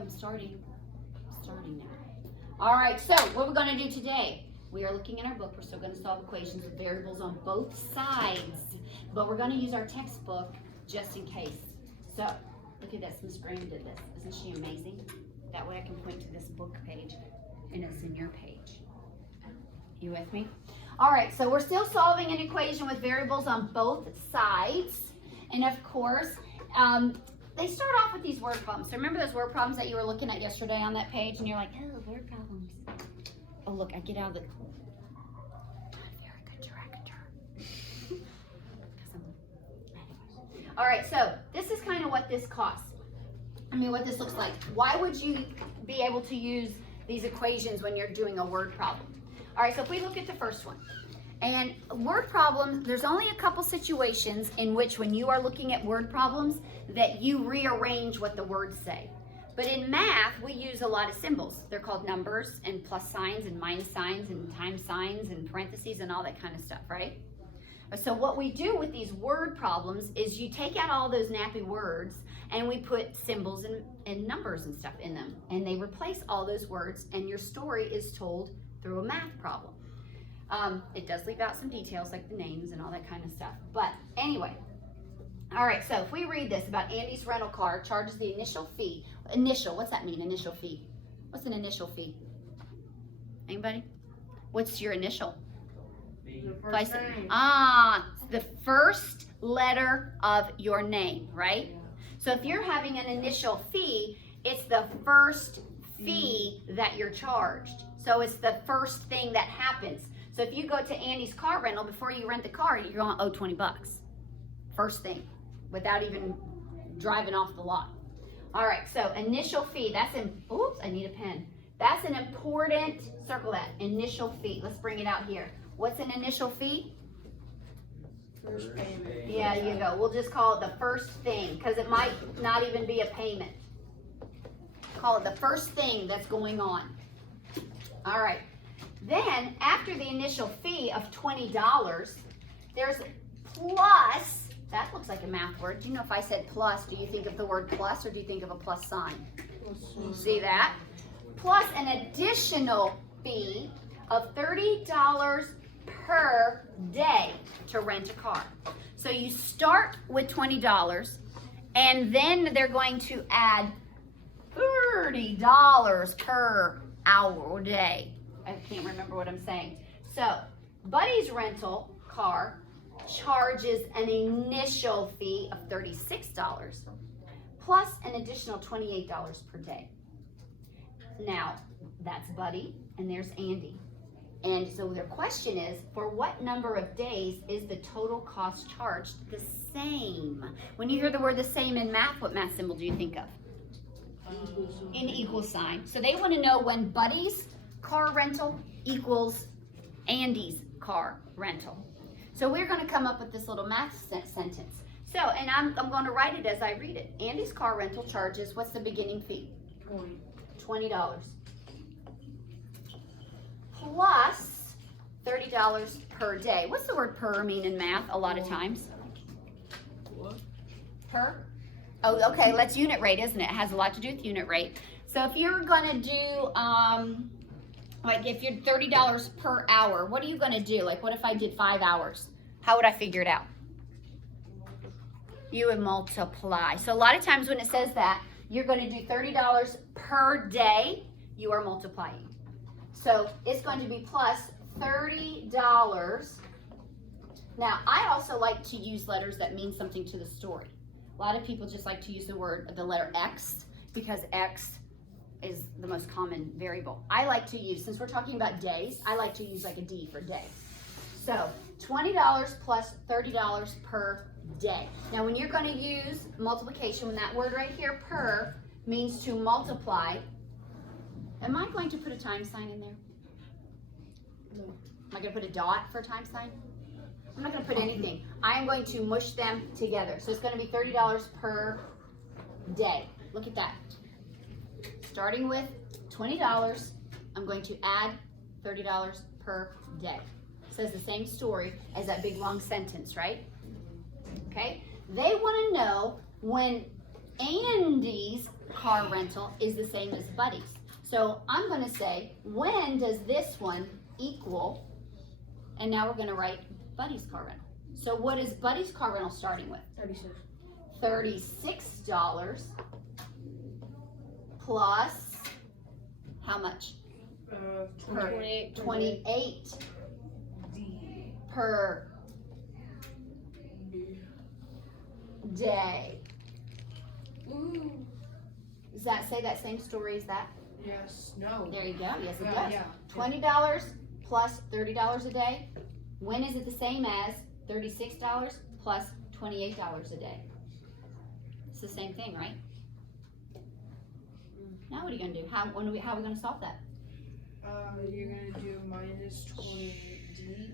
I'm starting now. All right, so what we're going to do today, we are looking in our book. We're still going to solve equations with variables on both sides, but we're going to use our textbook just in case. So look at this. Miss Graham did this. Isn't she amazing? That way I can point to this book page, and it's in your page. You with me? All right, so we're still solving an equation with variables on both sides. And of course, they start off with these word problems. So remember those word problems that you were looking at yesterday on that page, and you're like, oh, word problems. Oh, look, I get out of the... Not a very good director. All right, so this is kind of what this costs. What this looks like. Why would you be able to use these equations when you're doing a word problem? All right, so if we look at the first one, and word problems, there's only a couple situations in which when you are looking at word problems that you rearrange what the words say. But in math, we use a lot of symbols. They're called numbers and plus signs and minus signs and times signs and parentheses and all that kind of stuff, right? So what we do with these word problems is you take out all those nappy words and we put symbols and numbers and stuff in them. And they replace all those words, and your story is told through a math problem. It does leave out some details like the names and all that kind of stuff. But anyway, all right, so if we read this about Andy's rental car charges the initial fee. Initial, what's that mean, initial fee? What's an initial fee? Anybody? What's your initial? The first letter of your name, right? Yeah. So if you're having an initial fee, it's the first fee that you're charged. So it's the first thing that happens. So if you go to Andy's car rental, before you rent the car, you're going to owe $20. First thing, without even driving off the lot. All right, so initial fee, oops, I need a pen. That's an important, circle that, initial fee. Let's bring it out here. What's an initial fee? First payment. Yeah, you go. We'll just call it the first thing, because it might not even be a payment. Call it the first thing that's going on. All right. Then, after the initial fee of $20, there's plus, that looks like a math word. Do you know if I said plus, do you think of the word plus or do you think of a plus sign? See that? Plus an additional fee of $30 per day to rent a car. So you start with $20 and then they're going to add $30 per hour or day. I can't remember what I'm saying. So Buddy's rental car charges an initial fee of $36 plus an additional $28 per day. Now, that's Buddy and there's Andy. And so their question is, for what number of days is the total cost charged the same? When you hear the word the same in math, what math symbol do you think of? An equal sign. So they want to know when Buddy's car rental equals Andy's car rental. So we're going to come up with this little math sentence. So, and I'm going to write it as I read it. Andy's car rental charges, what's the beginning fee? $20. Plus $30 per day. What's the word per mean in math a lot of times? What? Per? Oh, okay, let's unit rate, isn't it? It has a lot to do with unit rate. So if you're going to do, like if you're $30 per hour, what are you going to do? Like what if I did 5 hours? How would I figure it out? You would multiply. So a lot of times when it says that, you're going to do $30 per day, you are multiplying. So it's going to be plus $30. Now, I also like to use letters that mean something to the story. A lot of people just like to use the letter X because X is the most common variable. I like to use, since we're talking about days, I like to use like a D for day. So $20 plus $30 per day. Now, when you're going to use multiplication, when that word right here, per, means to multiply, am I going to put a time sign in there? No. Am I going to put a dot for a time sign? I'm not going to put anything. I am going to mush them together. So it's going to be $30 per day. Look at that. Starting with $20, I'm going to add $30 per day. It says the same story as that big long sentence, right? Okay. They want to know when Andy's car rental is the same as Buddy's. So I'm going to say, when does this one equal? And now we're going to write Buddy's car rental. So what is Buddy's car rental starting with? 36. $36 plus how much? 28. 28 D. per day. Ooh. Does that say that same story as that? Yes. No. There you go. Yes, it does. Yeah. $20 plus $30 a day. When is it the same as $36 plus $28 a day? It's the same thing, right? Now what are you going to do? How are we going to solve that? You're gonna do minus 20D.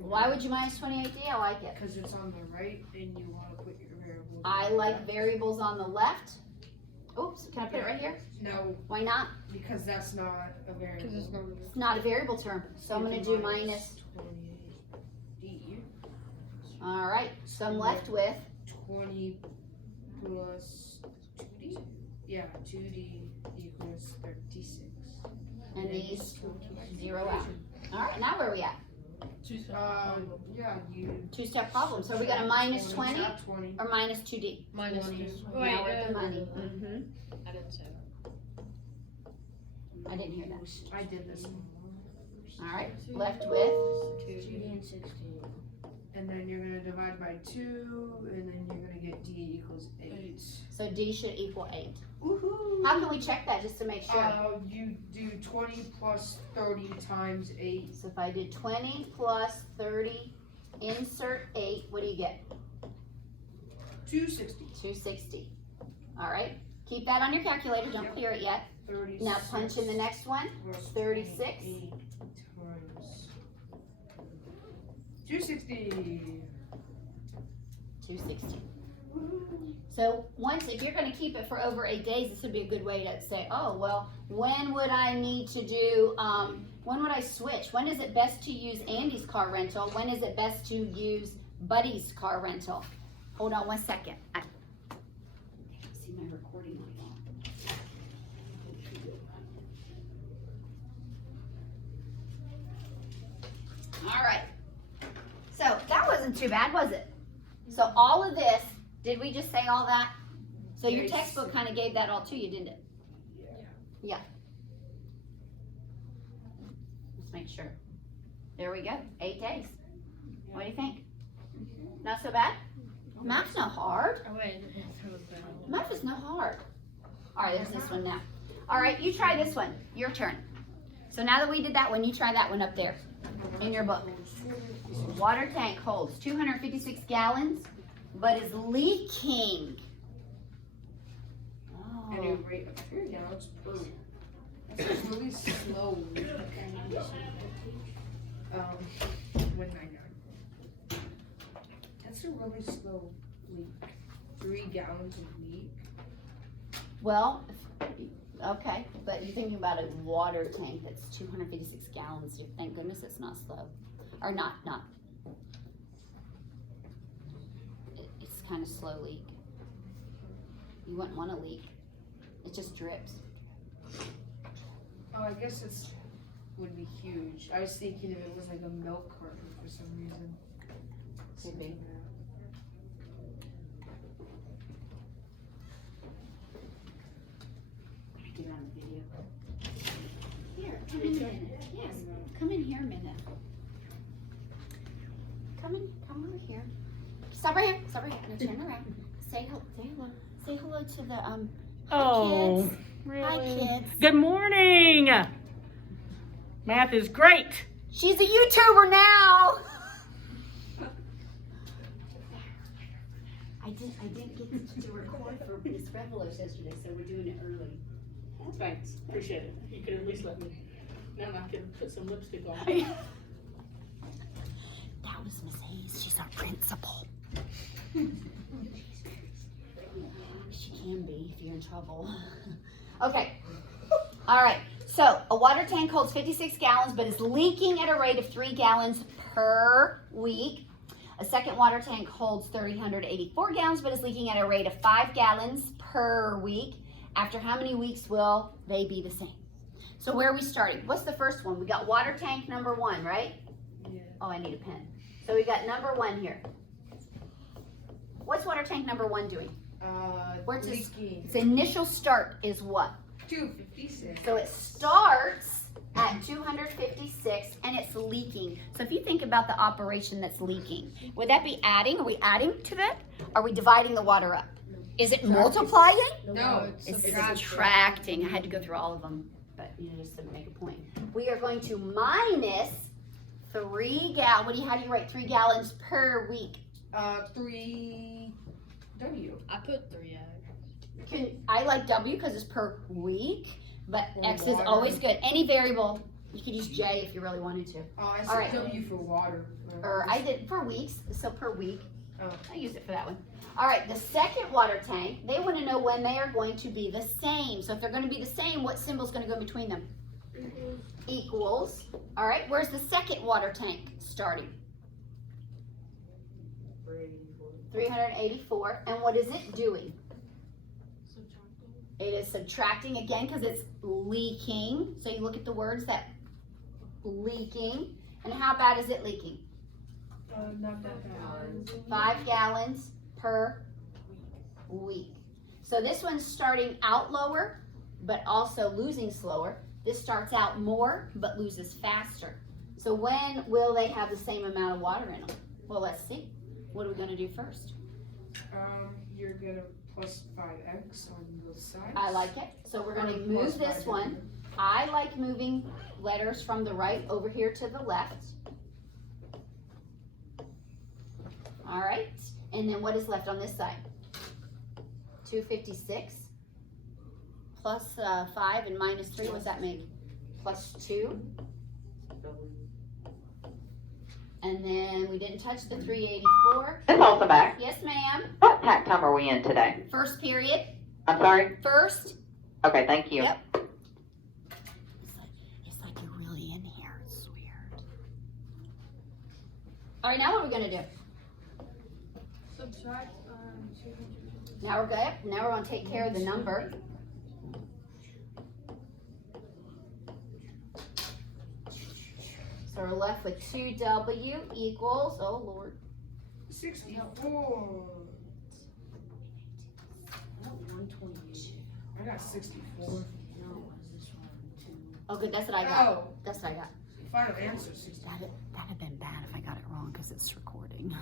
Why would you minus 28D? I like it. Because it's on the right, and you want to put your variables. I like variables on the left. Oops, can I put it right here? No, Why not? because that's not a variable. It's not a variable term. So I'm going to do minus. 28D. All right. So I'm left with 20 plus 2D. Yeah, 2D equals 36. and these zero out. All right. Now where are we at? Yeah, you. Two-step problem. So we got a minus 20 Not 20. or minus 2D? Minus 20. 2. Now we're at the money. I didn't say that. I didn't hear that. I did this one. All right. Left with 2D and 16. And then you're gonna divide by 2, and then you're gonna get D equals 8. so D should equal 8. Woohoo! How can we check that just to make sure? You do 20 plus 30 times 8. So if I did 20 plus 30, insert 8, what do you get? 260. 260. All right. Keep that on your calculator. Don't clear it yet. 36 Now punch in the next one. plus 36. 28 times 260. 260. So if you're going to keep it for over 8 days, this would be a good way to say, oh, well, when would I need to do, when would I switch? When is it best to use Andy's car rental? When is it best to use Buddy's car rental? Hold on 1 second. I can't see my recording on. All right. So that wasn't too bad, was it? So all of this, did we just say all that? So your Yes. textbook kind of gave that all to you, didn't it? Yeah. Let's make sure. There we go. 8 days. What do you think? Not so bad? Math's not hard. Oh, wait. That was bad. Math is not hard. All right, there's this one now. All right, you try this one. Your turn. So now that we did that one, you try that one up there in your book. Water tank holds 256 gallons, but is leaking. And Oh. your rate of 3 gallons per. That's really slow. When I got. That's a really slow leak. 3 gallons a leak. Well, okay, but you're thinking about a water tank that's 256 gallons. Thank goodness it's not slow. Or not. It's kind of slow leak. You wouldn't want to leak. It just drips. Oh, I guess it's would be huge. I was thinking if it was like a milk carton for some reason. Could be. Get on the video. Here, come in a minute. Yes, come in here a minute. Come over here. Stop right here. Stop right here. Now turn around. Say hello. Say hello to the hi Oh, kids. really? Hi kids. Good morning. Math is great. She's a YouTuber now. I didn't get to record for Miss Revelos yesterday, so we're doing it early. Thanks, appreciate it. You could at least let me, now I can put some lipstick on. That was Miss Hayes. She's our principal. She can be if you're in trouble. Okay. All right. So a water tank holds 56 gallons, but is leaking at a rate of 3 gallons per week. A second water tank holds 384 gallons, but is leaking at a rate of 5 gallons per week. After how many weeks will they be the same? So where are we starting? What's the first one? We got water tank number 1, right? Yeah. Oh, I need a pen. So we got number 1 here. What's water tank number 1 doing? Where's its, Leaking. its initial start is what? 256. So it starts at 256 and it's leaking. So if you think about the operation that's leaking, would that be adding? Are we adding to that? Are we dividing the water up? Is it multiplying? No, It's subtracting. subtracting. I had to go through all of them, but just to make a point. We are going to minus 3 gallons. How do you write 3 gallons per week? 3 W. I put 3 X. I like W because it's per week, but Or X is water. always good. Any variable, you could use J if you really wanted to. Oh, I said All right. W for water. Or I did for weeks, so per week. Oh. I used it for that one. All right, the second water tank, they want to know when they are going to be the same. So if they're going to be the same, what symbol is going to go in between them? Equals. All right, where's the second water tank starting? 384. And what is it doing? It is subtracting again because it's leaking. So you look at the words that leaking. And how bad is it leaking? Not that bad. 5 gallons per week. So this one's starting out lower, but also losing slower. This starts out more, but loses faster. So when will they have the same amount of water in them? Well, let's see. What are we going to do first? You're gonna plus 5x on both sides. I like it. So we're going to Or move plus this 5 one. I like moving letters from the right over here to the left. All right. And then what is left on this side? 256 plus 5 and minus 3. What does that make? Plus 2. And then we didn't touch the 384. Miss Olsenbach, Yes, ma'am. what tack time are we in today? First period. I'm sorry? First. Okay, thank you. Yep. It's like you're really in here. It's weird. All right, now what are we going to do? Subtract Now we're good. Now we're going to take care of the number. So we're left with 2W equals, oh Lord, 64. 128. I got 64. No, this one 2. oh good, that's what I got. Oh, That's what I got. final answer 64. That'd have been bad if I got it wrong because it's recording.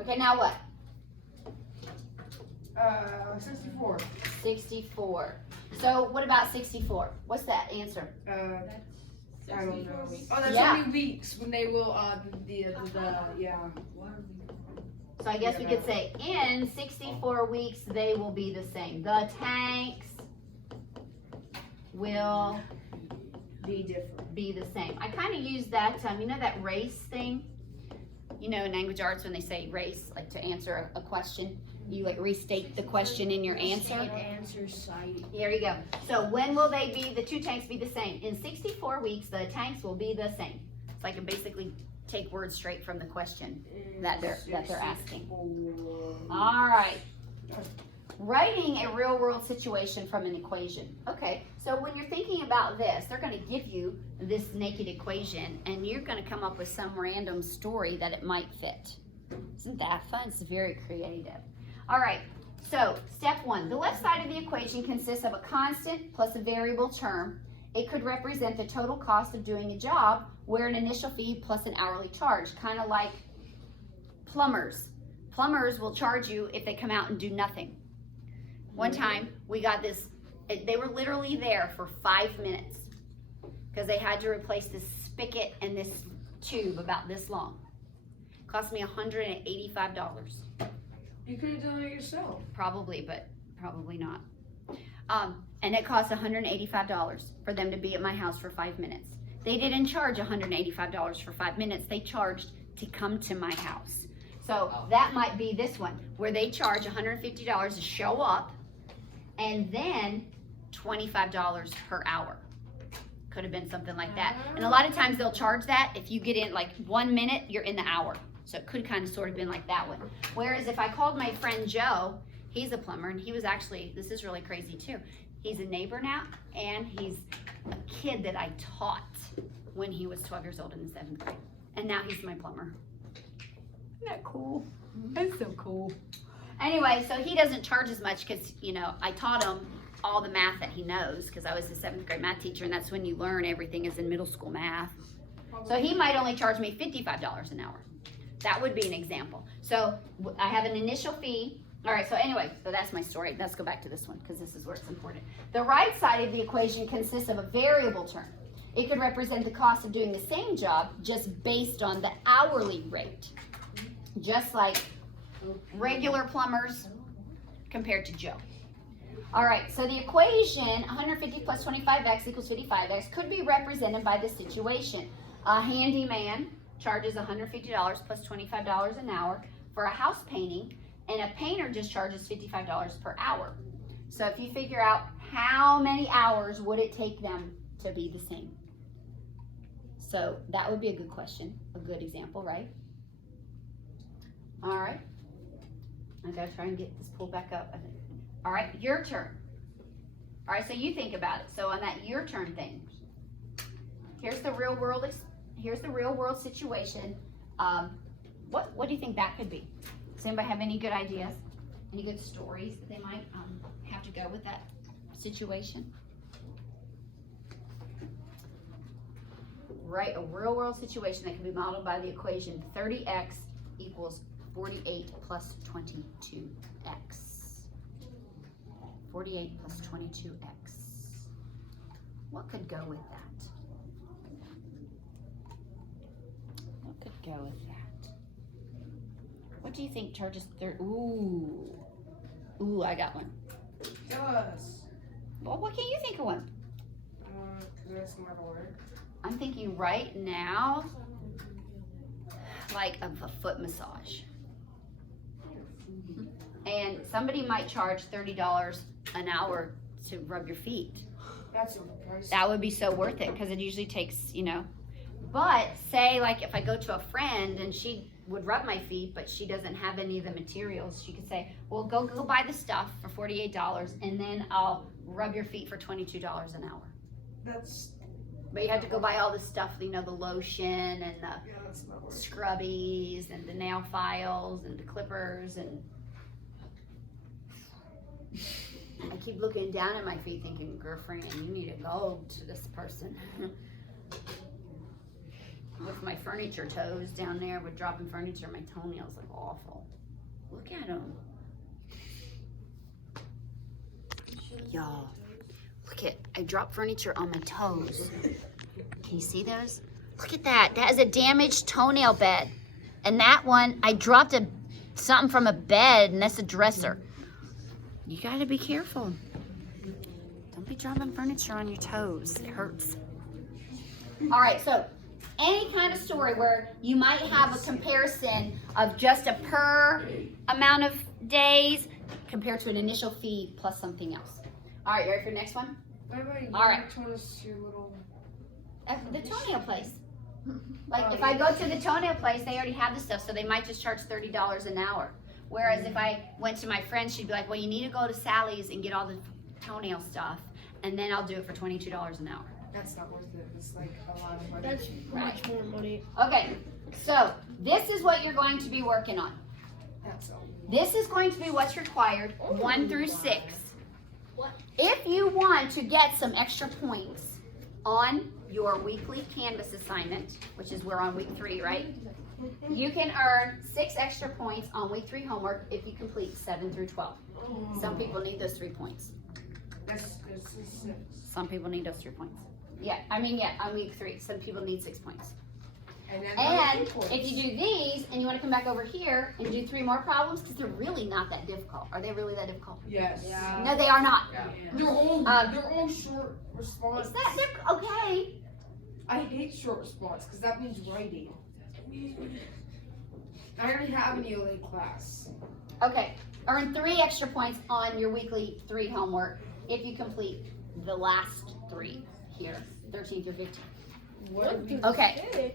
Okay, now what? 64. 64. So what about 64? What's that answer? I don't know. Oh, that's Yeah. only weeks when they will, yeah. So I guess we could say in 64 weeks they will be the same. The tanks will Be different. be the same. I kind of use that, you know that race thing? You know in language arts when they say race, like to answer a question, you like restate the question in your answer. Answer site. Here you go. So when will they be, the two tanks be the same? In 64 weeks, the tanks will be the same. So I can basically take words straight from the question that they're asking. 64. All right. Writing a real world situation from an equation. Okay, so when you're thinking about this, they're going to give you this naked equation and you're going to come up with some random story that it might fit. Isn't that fun? It's very creative. All right, so step 1. The left side of the equation consists of a constant plus a variable term. It could represent the total cost of doing a job where an initial fee plus an hourly charge, kind of like plumbers. Plumbers will charge you if they come out and do nothing. One time we got this, they were literally there for 5 minutes because they had to replace this spigot and this tube about this long. Cost me $185. You could have done it yourself. Probably, but probably not. And it cost $185 for them to be at my house for 5 minutes. They didn't charge $185 for 5 minutes. They charged to come to my house. So that might be this one, where they charge $150 to show up and then $25 per hour. Could have been something like that. And a lot of times they'll charge that if you get in like 1 minute, you're in the hour. So it could kind of sort of been like that one. Whereas if I called my friend Joe, He's a plumber, and he was actually, this is really crazy too. He's a neighbor now, and he's a kid that I taught when he was 12 years old in the 7th grade. And now he's my plumber. Isn't that cool? That's so cool. Anyway, so he doesn't charge as much because, you know, I taught him all the math that he knows because I was the 7th grade math teacher, and that's when you learn everything is in middle school math. So he might only charge me $55 an hour. That would be an example. So I have an initial fee. All right, so anyway, so that's my story. Let's go back to this one because this is where it's important. The right side of the equation consists of a variable term. It could represent the cost of doing the same job just based on the hourly rate. Just like regular plumbers compared to Joe. All right, so the equation 150 plus 25x equals 55x could be represented by the situation. A handyman charges $150 plus $25 an hour for a house painting, and a painter just charges $55 per hour. So if you figure out how many hours would it take them to be the same? So that would be a good question, a good example, right? All right. I gotta try and get this pulled back up. All right, your turn. All right, so you think about it. So on that your turn thing, here's the real world. Here's the real world situation. What do you think that could be? Does anybody have any good ideas? Any good stories that they might have to go with that situation? Right, a real world situation that can be modeled by the equation 30x equals 48 plus 22x. 48 plus 22x. What could go with that? What could go with that? What do you think charges Ooh, I got one. Tell us. Well, what can you think of one? Because that's my word. I'm thinking right now, like of a foot massage. And somebody might charge $30 an hour to rub your feet. That's a price. That would be so worth it because it usually takes, you know. But say like if I go to a friend and she would rub my feet, but she doesn't have any of the materials, she could say, well, go buy the stuff for $48 and then I'll rub your feet for $22 an hour. That's. But you have to go buy all the stuff, you know, the lotion and the Yeah, that's my word. scrubbies and the nail files and the clippers and I keep looking down at my feet thinking, girlfriend, you need to go to this person. With my furniture toes down there with dropping furniture, my toenails look awful. Look at them. Y'all, look at, I dropped furniture on my toes. Can you see those? Look at that. That is a damaged toenail bed. And that one, I dropped something from a bed, and that's a dresser. You gotta be careful. Don't be dropping furniture on your toes. It hurts. All right, so any kind of story where you might have a comparison of just a per amount of days compared to an initial fee plus something else. All right, you ready for the next one? Wait, All right. Told us your little. At the toenail place. Like if I go to the toenail place, they already have the stuff, so they might just charge $30 an hour. Whereas if I went to my friend, she'd be like, well, you need to go to Sally's and get all the toenail stuff, and then I'll do it for $22 an hour. That's not worth it. It's like a lot of money. That's much more money. Okay, so this is what you're going to be working on. That's all. This is going to be what's required, 1 through 6. If you want to get some extra points on your weekly Canvas assignment, which is we're on week 3, right? You can earn 6 extra points on week 3 homework if you complete 7 through 12. Some people need those 3 points. That's Some people need those 3 points. Yeah, on week 3, some people need 6 points. and then And if you do these and you want to come back over here and do 3 more problems, because they're really not that difficult. Are they really that difficult? yes. Yeah. No, they are not. They're all short response. Is that they're okay? I hate short response because that means writing. I already have an ELA class. Okay. Earn 3 extra points on your weekly 3 homework if you complete the last 3 here, 13 through 15. What? Okay.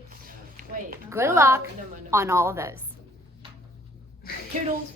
Wait. Good luck Never mind. on all of those. Toodles.